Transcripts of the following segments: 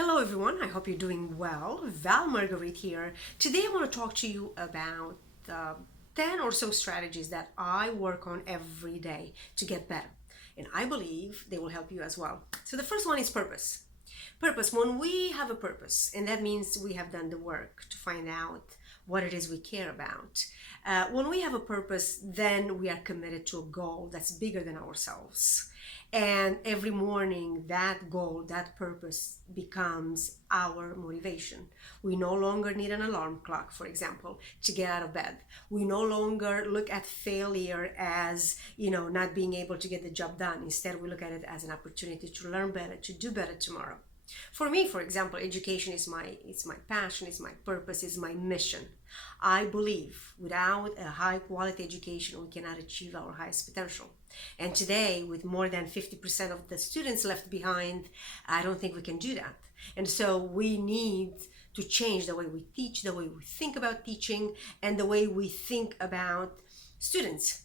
Hello everyone, I hope you're doing well. Val Marguerite here. Today I want to talk to you about 10 or so strategies that I work on every day to get better. And I believe they will help you as well. So the first one is purpose. Purpose, when we have a purpose, and that means we have done the work to find out what it is we care about. When we have a purpose, then we are committed to a goal that's bigger than ourselves. And every morning, that goal, that purpose becomes our motivation. We no longer need an alarm clock, for example, to get out of bed. We no longer look at failure as, not being able to get the job done. Instead, we look at it as an opportunity to learn better, to do better tomorrow. For me, for example, education is my passion, is my purpose, is my mission. I believe without a high quality education, we cannot achieve our highest potential. And today, with more than 50% of the students left behind, I don't think we can do that. And so we need to change the way we teach, the way we think about teaching, and the way we think about students.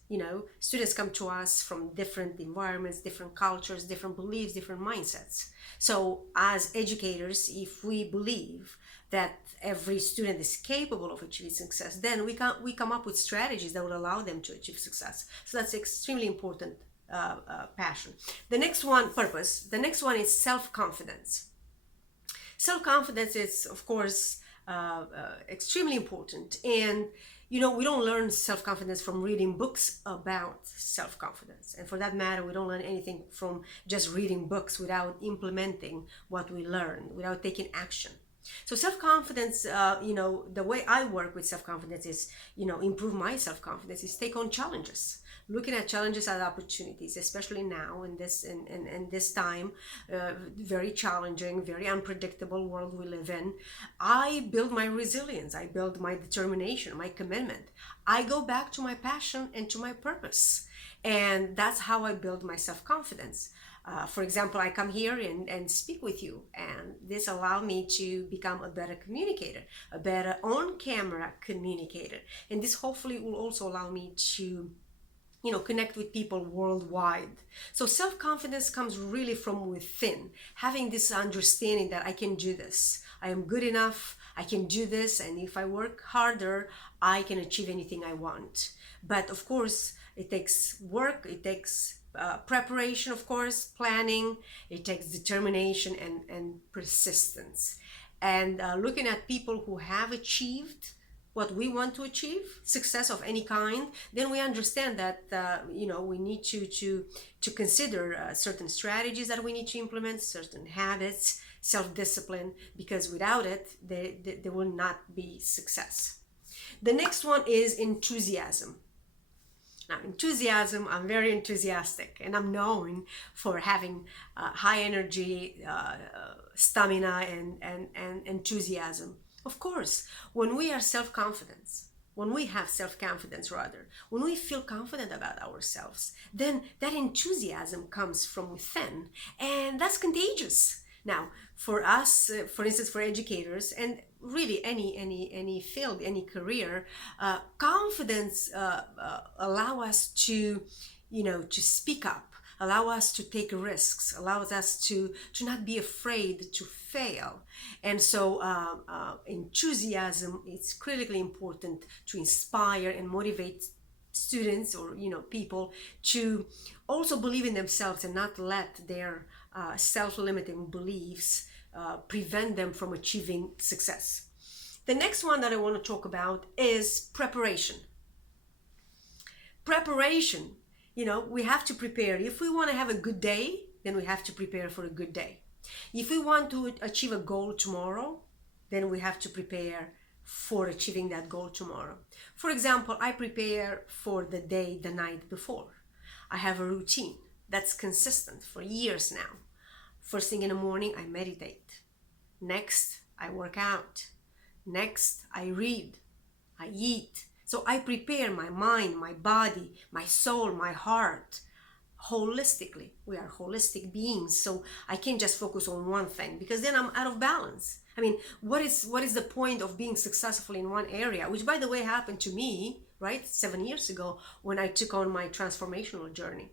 Students come to us from different environments, different cultures, different beliefs, different mindsets. So as educators, if we believe that every student is capable of achieving success, then we come up with strategies that would allow them to achieve success. So that's extremely important passion. The next one, purpose. The next one is self-confidence. Self-confidence is, of course, extremely important. And we don't learn self-confidence from reading books about self-confidence. And for that matter, we don't learn anything from just reading books without implementing what we learn, without taking action. So self-confidence, the way I work with self-confidence is, improve my self-confidence is take on challenges. Looking at challenges as opportunities, especially now in this time, very challenging, very unpredictable world we live in. I build my resilience. I build my determination, my commitment. I go back to my passion and to my purpose. And that's how I build my self-confidence. For example, I come here and speak with you, and this allows me to become a better communicator, a better on-camera communicator. And this hopefully will also allow me to connect with people worldwide. So self-confidence comes really from within, having this understanding that I can do this. I am good enough. I can do this. And if I work harder, I can achieve anything I want. But of course, it takes work. It takes preparation, of course, planning. It takes determination and persistence. And looking at people who have achieved what we want to achieve, success of any kind, then we understand that we need to consider certain strategies that we need to implement, certain habits, self-discipline, because without it, there will not be success. The next one is enthusiasm. Now, enthusiasm, I'm very enthusiastic, and I'm known for having high energy, stamina, and enthusiasm. Of course, when we have self-confidence, when we feel confident about ourselves, then that enthusiasm comes from within, and that's contagious. Now, for us, for instance, for educators, and really any field, any career, confidence allow us to speak up, allow us to take risks, allows us to not be afraid to fail. And so enthusiasm is critically important to inspire and motivate students or people to also believe in themselves and not let their self-limiting beliefs prevent them from achieving success. The next one that I want to talk about is preparation. Preparation. We have to prepare. If we want to have a good day, then we have to prepare for a good day. If we want to achieve a goal tomorrow, then we have to prepare for achieving that goal tomorrow. For example, I prepare for the day the night before. I have a routine that's consistent for years now. First thing in the morning, I meditate. Next, I work out. Next, I read. I eat. So I prepare my mind, my body, my soul, my heart, holistically. We are holistic beings, so I can't just focus on one thing because then I'm out of balance. I mean, what is the point of being successful in one area, which by the way happened to me, right, 7 years ago when I took on my transformational journey.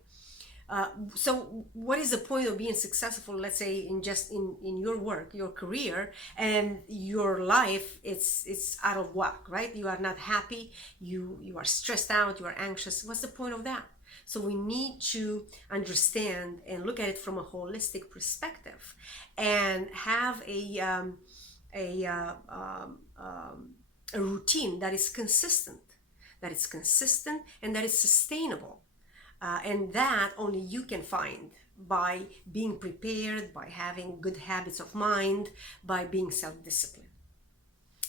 So what is the point of being successful, let's say in your work, your career, and your life, it's out of whack, right? You are not happy, you are stressed out, you are anxious. What's the point of that? So we need to understand and look at it from a holistic perspective, and have a, uh, um, um, a routine that is consistent, and that is sustainable. And that only you can find by being prepared, by having good habits of mind, by being self-disciplined.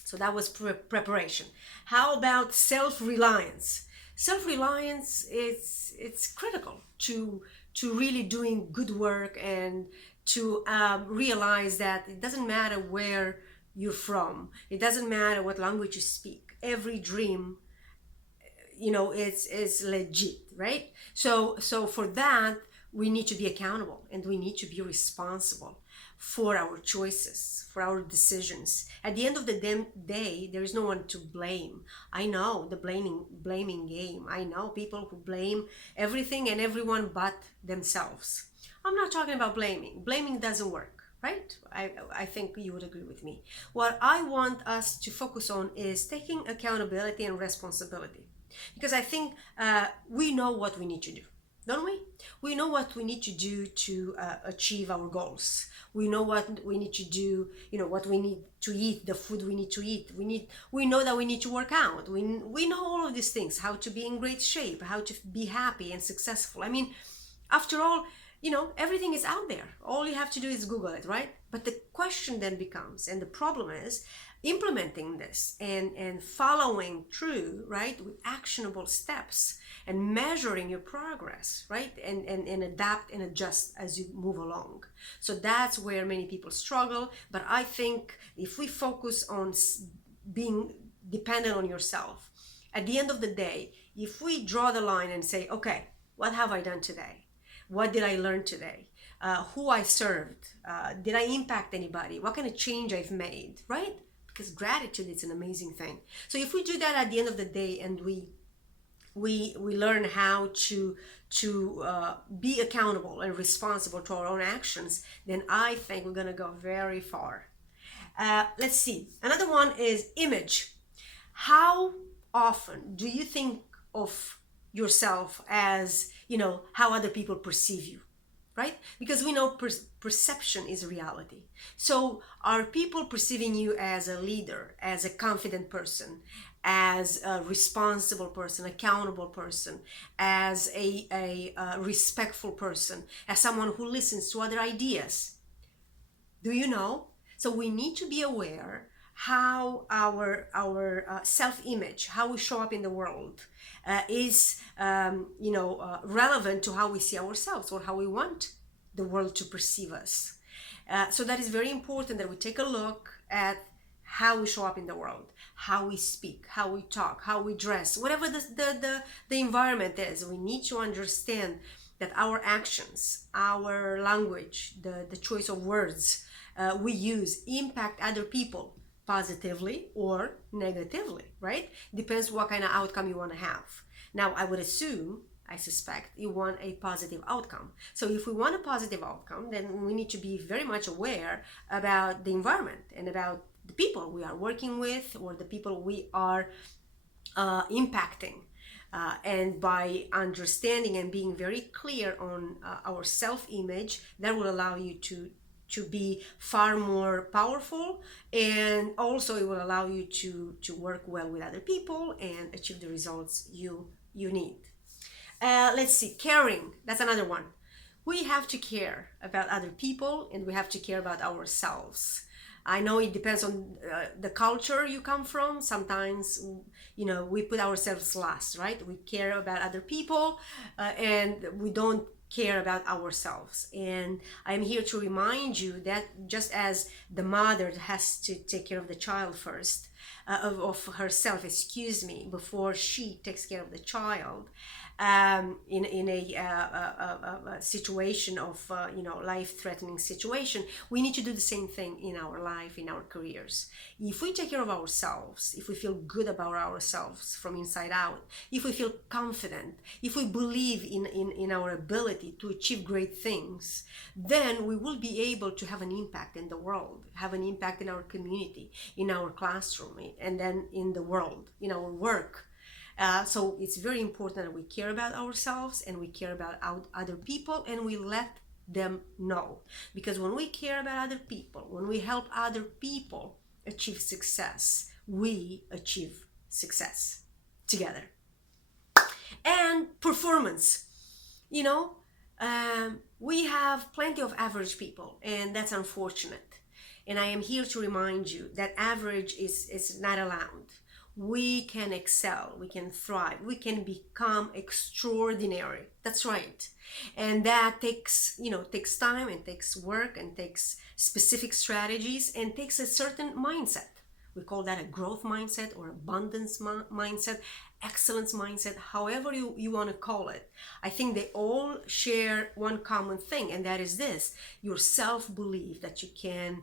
So that was preparation. How about self-reliance? Self-reliance, it's critical to really doing good work, and to realize that it doesn't matter where you're from, it doesn't matter what language you speak, every dream, it's legit, right? So for that, we need to be accountable, and we need to be responsible for our choices, for our decisions. At the end of the day, there is no one to blame. I know the blaming game. I know people who blame everything and everyone but themselves. I'm not talking about blaming doesn't work, right? I think you would agree with me. What I want us to focus on is taking accountability and responsibility, because I think we know what we need to do, don't we? We know what we need to do to achieve our goals. We know what we need to do, what we need to eat, the food we need to eat. We know that we need to work out. We know all of these things, how to be in great shape, how to be happy and successful. I mean, after all, everything is out there. All you have to do is Google it, right? But the question then becomes, and the problem is, implementing this and following through, right, with actionable steps, and measuring your progress, right, and adapt and adjust as you move along. So that's where many people struggle. But I think if we focus on being dependent on yourself, at the end of the day, if we draw the line and say, okay, what have I done today? What did I learn today? Who I served? Did I impact anybody? What kind of change I've made, right? Because gratitude is an amazing thing. So if we do that at the end of the day, and we learn how to be accountable and responsible to our own actions, then I think we're gonna go very far. Let's see. Another one is image. How often do you think of yourself as, how other people perceive you? Right? Because we know perception is reality. So are people perceiving you as a leader, as a confident person, as a responsible person, accountable person, as a respectful person, as someone who listens to other ideas? Do you know? So we need to be aware how our self-image, how we show up in the world, is relevant to how we see ourselves, or how we want the world to perceive us. So that is very important, that we take a look at how we show up in the world, how we speak, how we talk, how we dress, whatever the environment is. We need to understand that our actions, our language, the choice of words we use impact other people positively or negatively, right? Depends what kind of outcome you want to have. Now, I suspect you want a positive outcome. So if we want a positive outcome, then we need to be very much aware about the environment and about the people we are working with, or the people we are impacting. And by understanding and being very clear on our self-image, that will allow you to be far more powerful, and also it will allow you to work well with other people and achieve the results you need. Let's see, caring, that's another one. We have to care about other people, and we have to care about ourselves. I know it depends on the culture you come from. Sometimes, we put ourselves last, right? We care about other people, and we don't care about ourselves. And I'm here to remind you that just as the mother has to take care of the child first, of herself, before she takes care of the child, in a situation of life-threatening situation, we need to do the same thing in our life, in our careers. If we take care of ourselves, if we feel good about ourselves from inside out, if we feel confident, if we believe in our ability to achieve great things, then we will be able to have an impact in the world, have an impact in our community, in our classroom, and then in the world, in our work. So it's very important that we care about ourselves and we care about other people, and we let them know. Because when we care about other people, when we help other people achieve success, we achieve success together. And performance, you know, we have plenty of average people, and that's unfortunate. And I am here to remind you that average is not allowed. We can excel, we can thrive, we can become extraordinary. That's right. And that takes time and takes work and takes specific strategies and takes a certain mindset. We call that a growth mindset or abundance mindset, excellence mindset, however you want to call it. I think they all share one common thing, and that is this: your self-belief that you can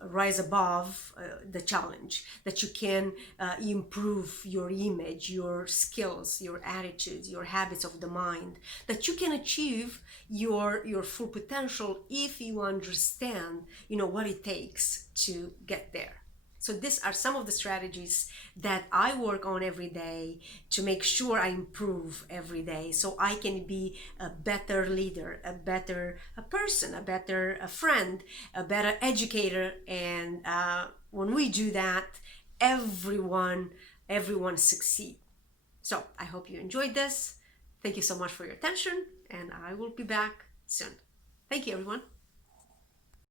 rise above the challenge, that you can improve your image, your skills, your attitudes, your habits of the mind, that you can achieve your full potential if you understand, what it takes to get there. So these are some of the strategies that I work on every day to make sure I improve every day, so I can be a better leader, a better person, a better friend, a better educator. And when we do that, everyone succeeds. So I hope you enjoyed this. Thank you so much for your attention, and I will be back soon. Thank you, everyone.